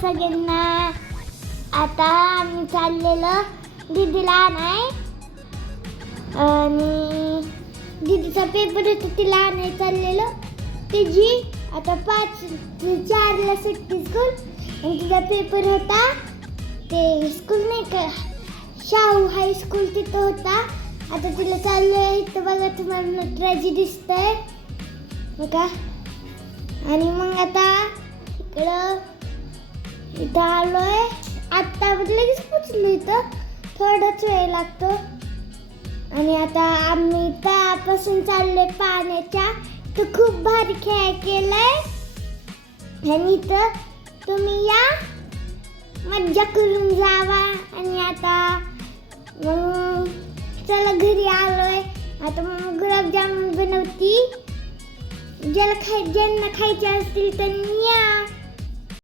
सगळ्यांना. आता आम्ही चाललेलो दीदीला आणाय आणि दीदीचा पेपर होता तिला आणाय चाललेलो. तिची आता 5 ते 4ला सुट्टी स्कूल आणि तिचा पेपर होता ते स्कूल नाही का शाहू हायस्कूल तिथं होता. आता तिला चाललो आहे इथं बघा तुम्हाला नटराजी दिसतंय बघा. आणि मग आता इथं आलोय. आत्ता लगेच पोचलो इथं थोडाच वेळ लागतो. आणि आता आम्ही त्यापासून चाललोय पाण्याच्या. तर खूप भारी खेळ केलाय आणि इथं तुम्ही या मज्जा करून जावा. आणि आता मग चला घरी आलोय. आता मग गुलाबजामुन बनवती. ज्यांना खायचे असतील तर या.